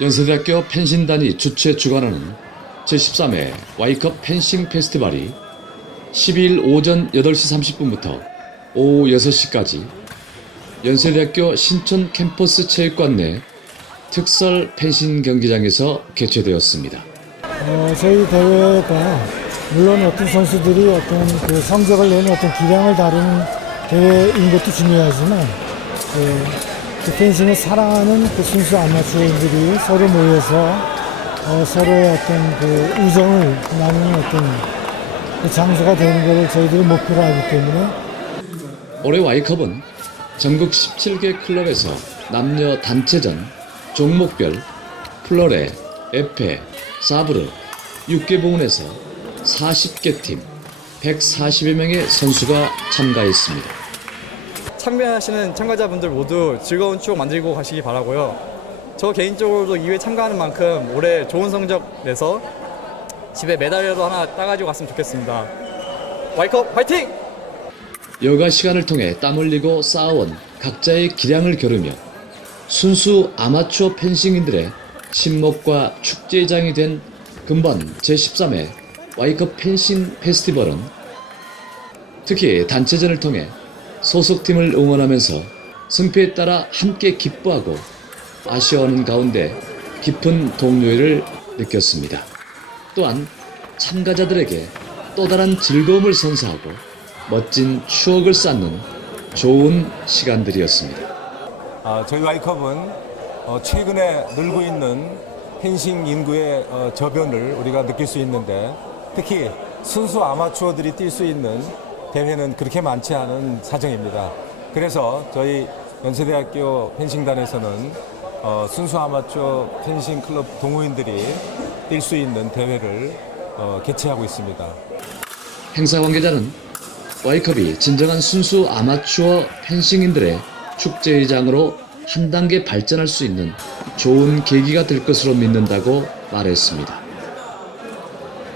연세대학교 펜싱단이 주최 주관하는 제13회 Y컵 펜싱 페스티벌이 12일 오전 8시 30분부터 오후 6시까지 연세대학교 신촌 캠퍼스 체육관 내 특설 펜싱 경기장에서 개최되었습니다. 어, 저희 대회가 물론 어떤 선수들이 어떤 그 성적을 내는 어떤 기량을 다루는 대회인 것도 중요하지만 그, 그 펜싱을 사랑하는 그 순수 아마추어들이 서로 모여서 어, 서로의 어떤 그 우정을 나누는 어떤 그 장소가 되는 것을 저희들이 목표로 하기 때문에 올해 Y컵은 전국 17개 클럽에서 남녀 단체전, 종목별, 플로레, 에페, 사브르, 6개 부문에서 40개 팀, 140여 명의 선수가 참가했습니다. 참가하시는 참가자분들 모두 즐거운 추억 만들고 가시기 바라고요. 저 개인적으로도 2회 참가하는 만큼 올해 좋은 성적 내서 집에 메달이라도 하나 따가지고 갔으면 좋겠습니다. 와이컵 화이팅! 여가 시간을 통해 땀 흘리고 쌓아온 각자의 기량을 겨루며 순수 아마추어 펜싱인들의 친목과 축제의 장이 된 금번 제13회 Y컵 펜싱 페스티벌은 특히 단체전을 통해 소속팀을 응원하면서 승패에 따라 함께 기뻐하고 아쉬워하는 가운데 깊은 동료애를 느꼈습니다. 또한 참가자들에게 또 다른 즐거움을 선사하고 멋진 추억을 쌓는 좋은 시간들이었습니다. 아, 저희 와이컵은 어, 최근에 늘고 있는 펜싱 인구의 어, 저변을 우리가 느낄 수 있는데 특히 순수 아마추어들이 뛸 수 있는 대회는 그렇게 많지 않은 사정입니다. 그래서 저희 연세대학교 펜싱단에서는 어, 순수 아마추어 펜싱 클럽 동호인들이 뛸 수 있는 대회를 어, 개최하고 있습니다. 행사 관계자는 Y컵이 진정한 순수 아마추어 펜싱인들의 축제의장으로 한 단계 발전할 수 있는 좋은 계기가 될 것으로 믿는다고 말했습니다.